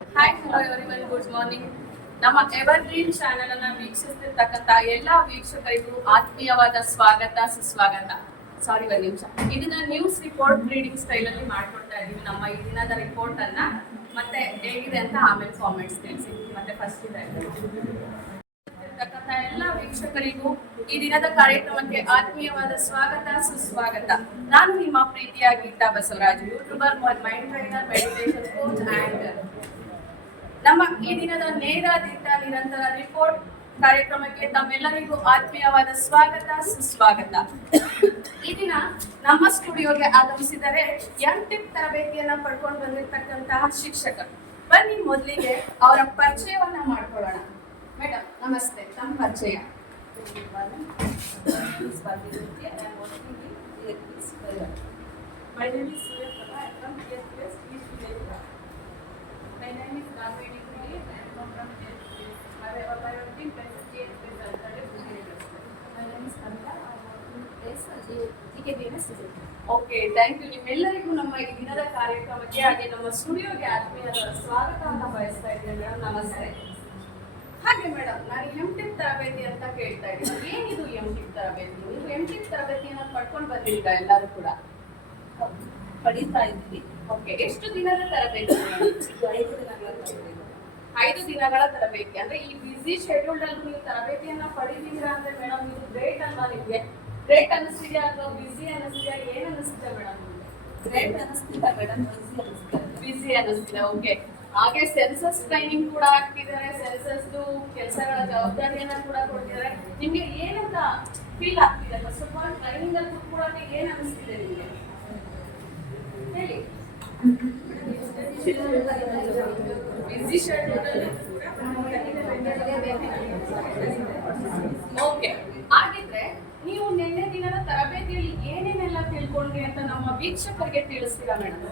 Hi hello everyone good morning. ನಮ್ಮ evergreen channel ಅನ್ನ ವೀಕ್ಷಿಸ್ತಿರ್ತಕ್ಕಂಥ ಎಲ್ಲಾ ವೀಕ್ಷಕರಿಗೂ ಆತ್ಮೀಯವಾದ ಸ್ವಾಗತ ಸುಸ್ವಾಗತ. ಸಾರಿ ಒಂದು ನಿಮಿಷ, ಇದನ್ನ ನ್ಯೂಸ್ ರಿಪೋರ್ಟ್ ರೀಡಿಂಗ್ ಸ್ಟೈಲ್ ಅಲ್ಲಿ ಮಾಡ್ಕೊಡ್ತಾ ಇದೀವಿ. ನಮ್ಮ ಈ ದಿನದ ರಿಪೋರ್ಟ್ ಅನ್ನ ಮತ್ತೆ ಹೇಗಿದೆ ಅಂತ ಆಮೇಲೆ ಕಾಮೆಂಟ್ಸ್ ತಿಳಿಸಿ. ಮತ್ತೆ ಫಸ್ಟ್ ಇರ್ತಕ್ಕಂಥ ಎಲ್ಲ ವೀಕ್ಷಕರಿಗೂ ಈ ದಿನದ ಕಾರ್ಯಕ್ರಮಕ್ಕೆ ಆತ್ಮೀಯವಾದ ಸ್ವಾಗತ ಸುಸ್ವಾಗತ. ನಾನು ನಿಮ್ಮ ಪ್ರೀತಿಯ Geetha Basavaraj, youtuber, mind trainer, meditation coach and ನಮ್ಮ ಈ ದಿನದ ನೇರ ದಿಟ್ಟ ನಿರಂತರ ರಿಪೋರ್ಟ್ ಕಾರ್ಯಕ್ರಮಕ್ಕೆ ತಮ್ಮೆಲ್ಲರಿಗೂ ಆತ್ಮೀಯವಾದ ಸ್ವಾಗತ ಸುಸ್ವಾಗತ. ಈ ದಿನ ನಮ್ಮ ಸ್ಟುಡಿಯೋಗೆ ಆಗಮಿಸಿದರೆ ಟಿಪ್ ತರಬೇತಿಯನ್ನ ಪಡ್ಕೊಂಡು ಬಂದಿರತಕ್ಕಂತಹ ಶಿಕ್ಷಕರು. ಬನ್ನಿ ಮೊದಲಿಗೆ ಅವರ ಪರಿಚಯವನ್ನ ಮಾಡ್ಕೊಳ್ಳೋಣ. ಮೇಡಮ್ ನಮಸ್ತೆ, ತಮ್ಮ ಪರಿಚಯ. My name is Surya Prabha. I am from TSPS East Village. My name is Nagvedi Puri. I am from TSPS. I am working as TSPS alternative. My name is Kavita. I work in TKBMS. Okay, thank you. ನಿಮ್ಮೆಲ್ಲರಿಗೂ ನಮ್ಮ ಈ ದಿನದ ಕಾರ್ಯಕ್ರಮಕ್ಕೆ ಹಾಗೆ ನಮ್ಮ ಸ್ಟುಡಿಯೋಗೆ ಆತ್ಮೀಯರ ಸ್ವಾಗತವನ್ನು ಬಯಸ್ತಾ ಇದ್ದೇನೆ. ಮೇಡಮ್ ನಮಸ್ತೆ. ಹಾಗೆ ಮೇಡಮ್, ನಾನು ಟಿಪ್ ತರಬೇತಿ ಅಂತ ಕೇಳ್ತಾ ಇದ್ದೀನಿ. ಏನಿದು ಟಿಪ್ ತರಬೇತಿ? ನೀವು ಟಿಪ್ ತರಬೇತಿಯನ್ನು ಪಡ್ಕೊಂಡು ಬಂದಿದ್ದೀರಾ ಎಲ್ಲರೂ ಕೂಡ? ಪಡೀತಾ ಇದ್ದೀವಿ. ಓಕೆ, ಎಷ್ಟು ದಿನದ ತರಬೇತಿ? 5 ದಿನಗಳ ತರಬೇತಿ. 5 ದಿನಗಳ ತರಬೇತಿ. ಅಂದ್ರೆ ಈ ಬಿಸಿ ಶೆಡ್ಯೂಲ್ ಅಲ್ಲಿ ನೀವು ತರಬೇತಿಯನ್ನ ಪಡಿತೀರಾ ಅಂದ್ರೆ ಮೇಡಮ್, ಇದು ಗ್ರೇಟ್ ಅಲ್ವಾ? ನಿಮ್ಗೆ ಗ್ರೇಟ್ ಅನಿಸ್ತಿದ್ಯಾ ಅಥವಾ ಬಿಸಿ ಅನಿಸ್ತಿದ್ಯಾ? ಏನ್ ಅನಿಸ್ತಿದೆ ಮೇಡಮ್? ಗ್ರೇಟ್ ಅನಿಸ್ತಿಲ್ಲ ಮೇಡಮ್, ಬಿಸಿ ಅನಿಸ್ತಿದೆ. ಓಕೆ, ಹಾಗೆ ಸೆನ್ಸಸ್ ಟ್ರೈನಿಂಗ್ ಕೂಡ ಆಗ್ತಿದ್ದಾರೆ. ಸೆನ್ಸಸ್ ಕೆಲಸಗಳ ಜವಾಬ್ದಾರಿಯನ್ನ ಕೂಡ ಕೊಡ್ತಿದ್ದಾರೆ. ನಿಮ್ಗೆ ಏನಂತ ಫೀಲ್ ಆಗ್ತಿದೆ? ಫಸ್ಟ್ ಆಫ್ ಆಲ್ ಟ್ರೈನಿಂಗ್ ಅಲ್ಲಿ ಕೂಡ ಏನ್ ಅನಿಸ್ತಿದೆ ನಿಮ್ಗೆ ಹೇಳಿ. Busy schedule. ಓಕೆ, ಹಾಗಿದ್ರೆ ನೀವು ನಿನ್ನೆ ದಿನದ ತರಬೇತಿಯಲ್ಲಿ ಏನೇನೆಲ್ಲ ತಿಳ್ಕೊಂಡ್ರಿ ಅಂತ ನಮ್ಮ ವೀಕ್ಷಕರಿಗೆ ತಿಳಿಸ್ತೀರಾ madam?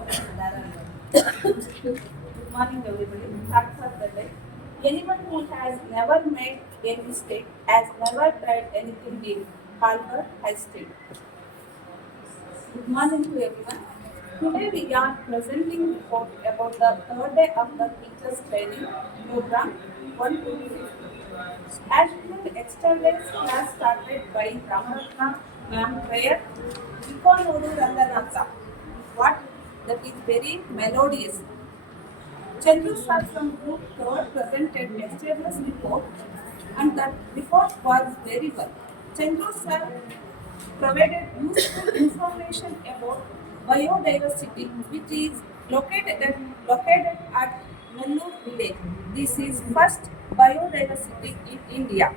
Good morning everybody. Start for the day. Anyone who has never made a mistake has never tried anything new. Albert Einstein. Good morning to everyone. Today we are presenting report about the third day of the teachers training program 1 to 5. As usual, yesterday's class started by Ramatna ma'am prayer. Ikonodu Ranganatha. What? That is very melodious. Chandru sir from group 3rd presented yesterday's report and that report was very well. Chandru sir provided useful information about biodiversity, which is located at Nellore village. This is first biodiversity in India.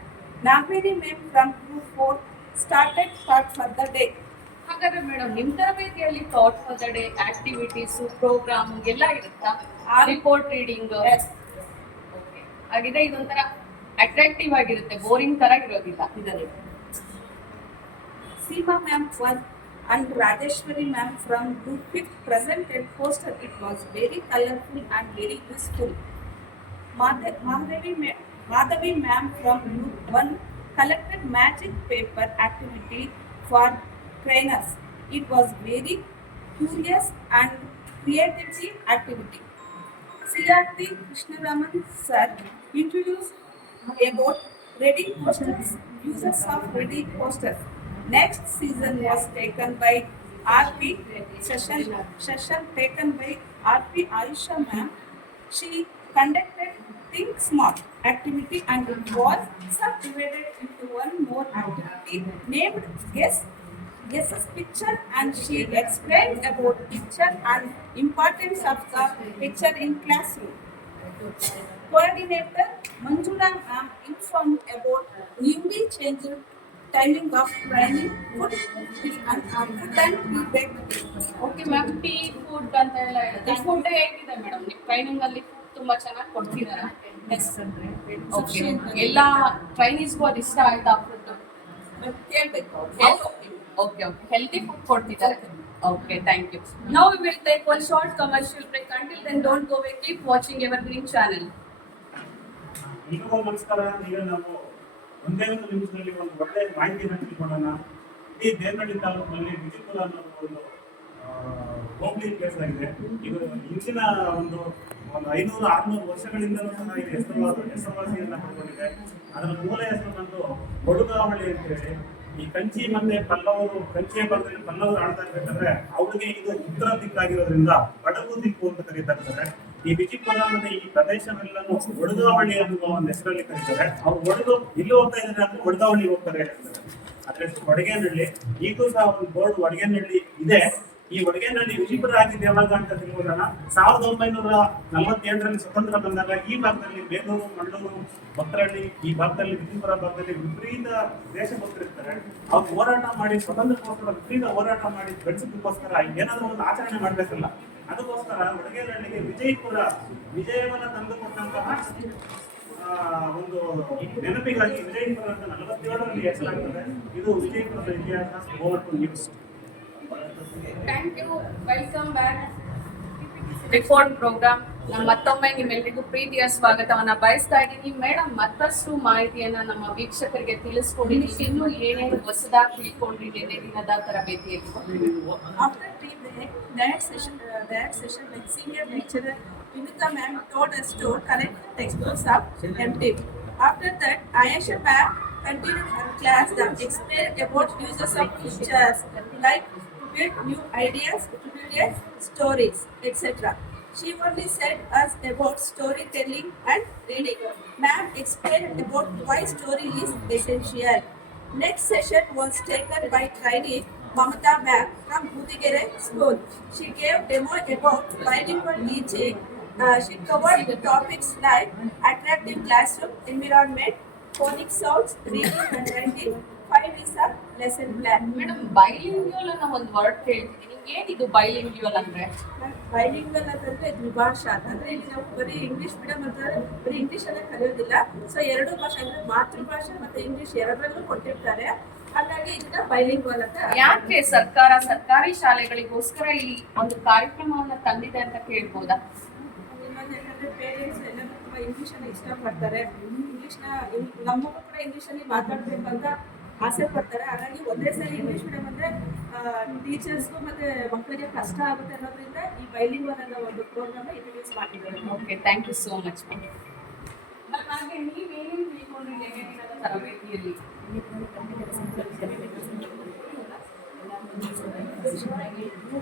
Nagvedi ma'am from group 4 started thought for the day. ಹಾಗಾದ್ರೆ madam, ನಿಮ್ ತರಬೇತಿಯಲ್ಲಿ thought for the day, activities, programme ಎಲ್ಲ ಇರುತ್ತಾ? Report reading. Okay, ಹಾಗಿದ್ರೆ ಇದೊಂಥರ attractive ಆಗಿರುತ್ತೆ, boring ತರ ಇರೋದಿಲ್ಲ ಇದರಲ್ಲಿ. Seema ma'am was and Rajeshwari ma'am from group 5 presented poster. It was very colorful and very useful. Madhavi ma'am from group 1 collected magic paper activity for trainers. It was very curious and creativity activity. CRT Krishnaraman sir introduced about reading posters, uses of reading posters. Next season was taken by RP session taken by RP Ayusha ma'am. She conducted Think Smart activity and it was subdivided into one more activity named Guess picture, and she explained about picture and importance of the picture in classroom. Coordinator Manjula ma'am informed about newly changed timing of training, food and tea break. Okay ma'am, tea food ಅಂತ ಎಲ್ಲ ಇರುತ್ತೆ. Food ಹೇಗಿದೆ madam? ನಿಮ್ಮ training ಅಲ್ಲಿ ತುಂಬಾ ಚೆನ್ನಾಗಿ ಕೊಡ್ತಿದಾರ? Okay, ಎಲ್ಲ ಟ್ರೈನೀಸ್ಗೂ ಅದು ಇಷ್ಟ ಆಯ್ತಾ ಫುಡ್? ಓಕೆ, ಹೆಲ್ತಿ ಫುಡ್ ಕೊಡ್ತಿದ್ದಾರೆ. Okay, thank you. Now we will take one short commercial break. Until then don't go away, keep watching evergreen channel. ಎಲ್ರಿಗೂ ನಮಸ್ಕಾರ. ಈಗ ನಾವು ಒಂದೇ ಒಂದು ನಿಮಿಷದಲ್ಲಿ ಒಂದು ಒಳ್ಳೆ ಮಾಹಿತಿಯನ್ನು ತಿಳ್ಕೊಳ್ಳೋಣ. ಈ ದೇವನಹಳ್ಳಿ ತಾಲೂಕಿನಲ್ಲಿ ವಿಜಯಪುರ ಅನ್ನೋ ಒಂದು ಹೋಬಳಿ ಪ್ಲೇಸ್ ಆಗಿದೆ. ಇದು ಇಂಚಿನ ಒಂದು ಒಂದು 500-600 ವರ್ಷಗಳಿಂದಲೂ ಸಹ ಇದು ಹೆಸರುವಾಸಿಯನ್ನ ಪಡ್ಕೊಂಡಿದೆ. ಅದರ ಮೂಲ ಹೆಸರು ಬಂದು ಬಡುಗಾವಳಿ ಅಂತೇಳಿ. ಈ ಕಂಚಿ ಮತ್ತೆ ಪಲ್ಲವರು, ಕಂಚಿಯ ಭಾಗದಲ್ಲಿ ಪಲ್ಲವರು ಆಳ್ತಾ ಇರ್ಬೇಕಾದ್ರೆ ಅವ್ರಿಗೆ ಇದು ಉತ್ತರ ದಿಕ್ಕಾಗಿರೋದ್ರಿಂದ ಬಡಗು ದಿಕ್ಕು ಅಂತ ಕರೀತಾ ಇರ್ತಾರೆ. ಈ ವಿಜಯಪುರ ಮತ್ತೆ ಈ ಪ್ರದೇಶವೆಲ್ಲನೂ ಬಡುಗಾವಳಿ ಅನ್ನುವ ಒಂದು ಹೆಸರಲ್ಲಿ ಕರೀತಾರೆ. ಅವ್ರು ಬಡಗು ಇಲ್ಲಿ ಹೋಗ್ತಾ ಇದ್ದಾರೆ ಅಂದ್ರೆ ಬಡುಗಾವಳಿ ಹೋಗ್ತಾರೆ ಹೇಳ್ತಾರೆ. ಅದ್ರ ಒಡಗೇನಹಳ್ಳಿ, ಈಗೂ ಸಹ ಒಂದು ಬೋರ್ಡ್ ಒಡಗೇನಹಳ್ಳಿ ಇದೆ. ಈ ಒಡಗೇನಹಳ್ಳಿ ವಿಜಯಪುರ ಆಗಿದ್ದು ಯಾವಾಗ ಅಂತ ತಿಳ್ಕೊಳ್ಳೋಣ. 1947ರಲ್ಲಿ ಸ್ವತಂತ್ರ ಬಂದಾಗ ಈ ಭಾಗದಲ್ಲಿ ಬೇಲೂರು, ಮಳ್ಳೂರು, ಭಕ್ತರಳ್ಳಿ, ಈ ಭಾಗದಲ್ಲಿ ವಿಜಯಪುರ ಭಾಗದಲ್ಲಿ ವಿಪರೀತ ದೇಶಭಕ್ತರಿರ್ತಾರೆ. ಅವ್ರು ಹೋರಾಟ ಮಾಡಿ ಸ್ವತಂತ್ರಕ್ಕೋಸ್ಕರ ವಿಪರೀತ ಹೋರಾಟ ಮಾಡಿ ಗಳಿಸೋದಕ್ಕೋಸ್ಕರ ಏನಾದರೂ ಒಂದು ಆಚರಣೆ ಮಾಡ್ಬೇಕಲ್ಲ, ಅದಕ್ಕೋಸ್ಕರ ಒಡಗೇನಹಳ್ಳಿಗೆ ವಿಜಯವನ್ನ ತಂದುಕೊಟ್ಟಂತಹ ಒಂದು ನೆನಪಿಗಾಗಿ ವಿಜಯಪುರ ಅಂತ 47ರಲ್ಲಿ ಹೆಸರಾಗ್ತದೆ. ಇದು ವಿಜಯಪುರದ ಇತಿಹಾಸ. Over to news. Thank you. Welcome back. Report programme. ನಾನು ಮತ್ತೊಮ್ಮೆ ನಿಮ್ಮೆಲ್ಲರಿಗೂ ಪ್ರೀತಿಯ ಸ್ವಾಗತವನ್ನ ಬಯಸ್ತಾ ಇದ್ದೀನಿ. ಮೇಡಮ್, ಮತ್ತಷ್ಟು ಮಾಹಿತಿಯನ್ನ ನಮ್ಮ ವೀಕ್ಷಕರಿಗೆ ತಿಳಿಸ್ಕೊಡಿ. ಇನ್ನೂ ಏನೇನು ಹೊಸದಾಗಿ ತಿಳ್ಕೊಂಡ್ರಿ ನಿನ್ನೆ ದಿನದ ತರಬೇತಿಯಲ್ಲಿ? After tea break, that session like senior lecturer Vinita ma'am taught us to connect textbooks of MTech. After that, Ayesha ma'am continued her class that explained about uses of pictures like to build new ideas, to build stories, etc. She only said us about storytelling and reading. Ma'am explained about why story is essential. Next session was taken by trainee Mamata ma'am from Budigere School. She gave demo about bilingual teaching. She covered topics like attractive classroom environment, phonic sounds, reading and writing, 5 is a lesson plan. Madam, bilingual ಅನ್ನೋ ಒಂದು word ಕೇಳ್ತಿದ್ದೀನಿ. ಏನಿದು ಬೈಲಿಂಗ್ಯುವಲ್ ಅಂದ್ರೆ? Bilingual ಅಂತಂದ್ರೆ ದ್ವಿಭಾಷಾ ಅಂದ್ರೆ ಇಲ್ಲಿ ನಾವು ಬರೀ English medium ಅಂತಂದ್ರೆ ಬರೀ ಇಂಗ್ಲಿಷ್ ಅಲ್ಲೇ ಕಲಿಯೋದಿಲ್ಲ. ಸೊ ಎರಡು ಭಾಷೆ ಅಂದ್ರೆ ಮಾತೃಭಾಷೆ ಮತ್ತೆ ಇಂಗ್ಲಿಷ್ ಎರಡರಲ್ಲೂ ಕೊಟ್ಟಿರ್ತಾರೆ. ಹಾಗಾಗಿ ಇದನ್ನ ಬೈಲಿಂಗ್ವಲ್ ಅಂತ. ಯಾಕೆ ಸರ್ಕಾರಿ ಶಾಲೆಗಳಿಗೋಸ್ಕರ ಈ ಒಂದು ಕಾರ್ಯಕ್ರಮವನ್ನ ತಂದಿದೆ ಅಂತ ಕೇಳ್ಬೋದಾ? ಇನ್ನೊಂದು ಯಾಕಂದ್ರೆ ಪೇರೆಂಟ್ಸ್ ಎಲ್ಲರೂ ತುಂಬಾ ಇಂಗ್ಲಿಷ್ ಅನ್ನ ಇಷ್ಟಪಡ್ತಾರೆ. ನಮ್ಮಗೂ ಕೂಡ ಇಂಗ್ಲಿಷ್ ಅಲ್ಲಿ ಮಾತಾಡ್ಬೇಕು ಅಂತ ಆಸೆ ಪಡ್ತಾರೆ. ಹಾಗಾಗಿ ಒಂದೇ ಸರಿ ಇಂಗ್ಲಿಷ್ ಮೀಡಿಯಂ ಅಂದ್ರೆ ಟೀಚರ್ಸ್ಗೂ ಮತ್ತೆ ಮಕ್ಕಳಿಗೆ ಕಷ್ಟ ಆಗುತ್ತೆ ಅನ್ನೋದ್ರಿಂದ ಈ ಬೈಲಿಂಗ್ವಲ್ ಅನ್ನೋ ಒಂದು ಪ್ರೋಗ್ರಾಮ್ ಇಂಟ್ರೊಡ್ಯೂಸ್ ಮಾಡಿದ್ದಾರೆ. Okay, thank you so much. ಹಾಗೆ ನೀವೇನೇನು ತಿಳ್ಕೊಂಡ್ರಿ ನಿನ್ನೆ ದಿನದ ತರಬೇತಿಯಲ್ಲಿ?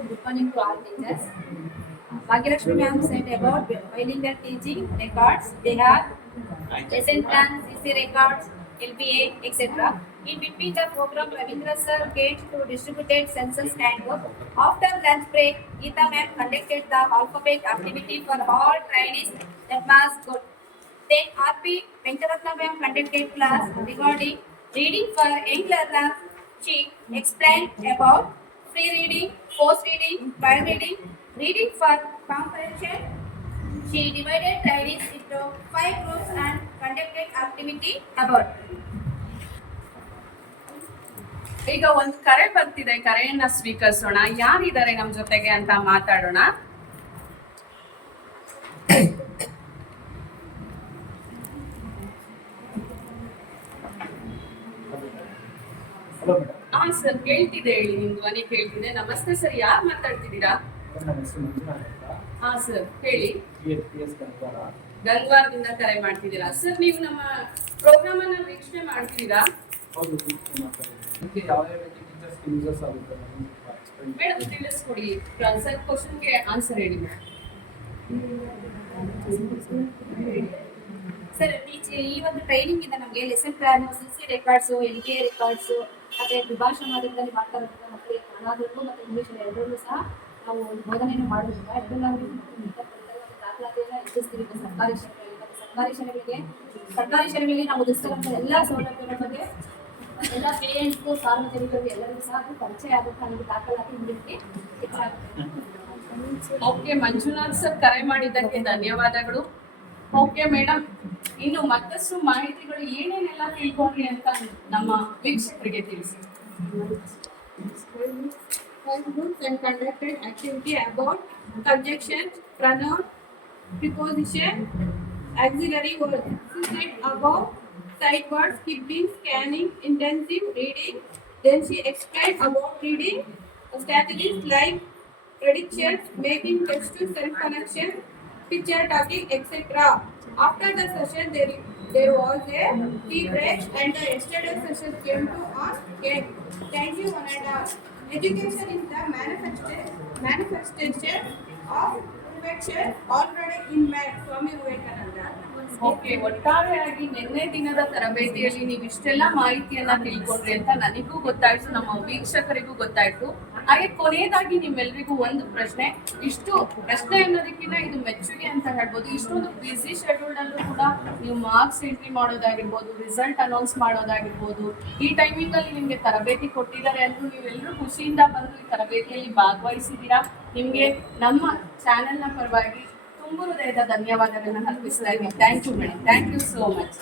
Good morning to all teachers. Bhagyalakshmi ma'am said about bilingual teaching records. They have lesson plans, CC records, LPA, etc. In between the program, Ravindra sir came to distributed census handbook. After lunch break, Geeta ma'am conducted the alphabet activity for all trainees. That was good. Then RP Venkaratna ma'am conducted class regarding reading for young learners. She explained about free reading, post reading, while reading, reading for comprehension. She divided trainees into 5 groups and conducted activity about. ಈಗ ಒಂದು ಕರೆ ಬರ್ತಿದೆ, ಕರೆಯನ್ನ ಸ್ವೀಕರಿಸೋಣ. ಯಾರಿದ್ದಾರೆ ನಮ್ಮ ಜೊತೆಗೆ ಅಂತ ಮಾತಾಡೋಣ. Hello madam. ಹಾ ಸರ್, ಕೇಳ್ತಿದೆ, ಹೇಳಿ. ನಿಮ್ ಧ್ವನಿ ಕೇಳ್ತಿದೆ. ನಮಸ್ತೆ ಸರ್, ಯಾರು ಮಾತಾಡ್ತಿದ್ದೀರಾ? ನನ್ನ ಹೆಸರು ಮಂಜುನಾಥ್ ಅಂತ. ಹಾ ಸರ್, ಹೇಳಿ. PS ಗಂಗಾರ. ಗಂಗಾರದಿಂದ ಕರೆ ಮಾಡ್ತಿದ್ದೀರಾ ಸರ್? ನೀವು ನಮ್ಮ ಪ್ರೋಗ್ರಾಮ್ ಅನ್ನ ವೀಕ್ಷಣೆ ಮಾಡ್ತಿದ್ದೀರಾ? ಹೌದು, ಇದಕ್ಕೆ ಯಾವ ರೀತಿ ಟೀಚರ್ಸ್ ಯೂಸಸ್ ಆಗುತ್ತೆ ಮೇಡಮ್, ತಿಳಿಸ್ಕೊಡಿ. ಸರ್, ಕ್ವಶನ್ಗೆ ಆನ್ಸರ್ ಹೇಳಿ. ಸರ್, ಈ ಒಂದು ಟ್ರೈನಿಂಗ್ ಇಂದ ನಮಗೆ lesson plan, CC records, LPA records, ಮತ್ತೆ ದ್ವಿಭಾಷಾ ಮಾದರಿಯಲ್ಲಿ ಮಾಡ್ತಾ ಇರೋದ್ರಿಂದ ಮಕ್ಕಳಿಗೆ ಕನ್ನಡದಲ್ಲೂ ಮತ್ತು ಇಂಗ್ಲೀಷ್ ಎರಡರಲ್ಲೂ ಸಹ ನಾವು ಒಂದು ಬೋಧನೆಯನ್ನು ಮಾಡೋದ್ರಿಂದ ಎರಡು ಲ್ಯಾಂಗ್ವೇಜ್ ಮತ್ತು ದಾಖಲಾತಿಯನ್ನು ಹೆಚ್ಚಿಸ್ತೀವಿ. ಸರ್ಕಾರಿ ಶಾಲೆಗಳಿಗೆ ನಾವು ಒದಗಿಸ್ತಕ್ಕಂಥ ಎಲ್ಲ ಸೌಲಭ್ಯಗಳ ಬಗ್ಗೆ ಎಲ್ಲ ಪೇರೆಂಟ್ಸ್ಗೂ, ಸಾರ್ವಜನಿಕರಿಗೂ ಎಲ್ಲರಿಗೂ ಸಹ ಅದು ಪರಿಚಯ ಆಗುತ್ತೆ. ನಮಗೆ ದಾಖಲಾತಿ ನೀಡಲಿಕ್ಕೆ ಹೆಚ್ಚಾಗುತ್ತೆ. ಓಕೆ, ಮಂಜುನಾಥ್ ಸರ್ ಕರೆ ಮಾಡಿದ್ದಕ್ಕೆ ಧನ್ಯವಾದಗಳು. ಓಕೆ ಮೇಡಮ್, ಇನ್ನು ಮತ್ತಷ್ಟು ಮಾಹಿತಿಗಳು ಏನೇನೆಲ್ಲ ತಿಳ್ಕೊಂಡ್ರಿ ಅಂತ ನಮ್ಮ ವೀಕ್ಷಕರಿಗೆ ತಿಳಿಸಿ. And conducted activity about conjunction, pronoun, preposition, auxiliary words. She said about sight words, skipping, scanning, intensive reading. Then she explained about reading strategies like predictions, making text to self-connection, teacher talking, etc. After the session, there was a tea break, and the yesterday session came to an end. Thank you, one and all. Education is the manifestation of perfection already in man. Swami Vivekananda. Okay, ಒಟ್ಟಾರೆಯಾಗಿ ನಿನ್ನೆ ದಿನದ ತರಬೇತಿಯಲ್ಲಿ ನೀವು ಇಷ್ಟೆಲ್ಲ ಮಾಹಿತಿಯನ್ನ ತಿಳ್ಕೊಂಡ್ರಿ ಅಂತ ನನಗೂ ಗೊತ್ತಾಯ್ತು, ನಮ್ಮ ವೀಕ್ಷಕರಿಗೂ ಗೊತ್ತಾಯ್ತು. ಹಾಗೆ ಕೊನೆಯದಾಗಿ ನಿಮ್ಮೆಲ್ರಿಗೂ ಒಂದು ಪ್ರಶ್ನೆ. ಇಷ್ಟು ಪ್ರಶ್ನೆ ಅನ್ನೋದಕ್ಕಿಂತ ಇದು ಮೆಚ್ಚುಗೆ ಅಂತ ಹೇಳ್ಬೋದು. ಇಷ್ಟೊಂದು ಬ್ಯುಸಿ ಶೆಡ್ಯೂಲ್ ಅಲ್ಲೂ ಕೂಡ ನೀವು ಮಾರ್ಕ್ಸ್ ಎಂಟ್ರಿ ಮಾಡೋದಾಗಿರ್ಬೋದು, ರಿಸಲ್ಟ್ ಅನೌನ್ಸ್ ಮಾಡೋದಾಗಿರ್ಬೋದು, ಈ ಟೈಮಿಂಗ್ ಅಲ್ಲಿ ನಿಮ್ಗೆ ತರಬೇತಿ ಕೊಟ್ಟಿದ್ದಾರೆ ಅಂತ ನೀವೆಲ್ಲರೂ ಖುಷಿಯಿಂದ ಬಂದು ಈ ತರಬೇತಿಯಲ್ಲಿ ಭಾಗವಹಿಸಿದ್ದೀರಾ. ನಿಮ್ಗೆ ನಮ್ಮ ಚಾನೆಲ್ನ ಪರವಾಗಿ ತುಂಬ ಹೃದಯದ ಧನ್ಯವಾದಗಳನ್ನ ಅರ್ಪಿಸ್ತಾ ಇದ್ದೀನಿ. Thank you madam, thank you so much.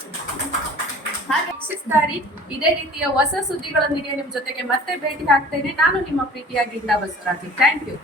ಹಾಗೆ ವೀಕ್ಷಿಸ್ತಾರಿ, ಇದೇ ರೀತಿಯ ಹೊಸ ಸುದ್ದಿಗಳೊಂದಿಗೆ ನಿಮ್ ಜೊತೆಗೆ ಮತ್ತೆ ಭೇಟಿ ಆಗ್ತೇನೆ. ನಾನು ನಿಮ್ಮ ಪ್ರೀತಿಯ ಗೀತಾ ಬಸವರಾಜ್. Thank you.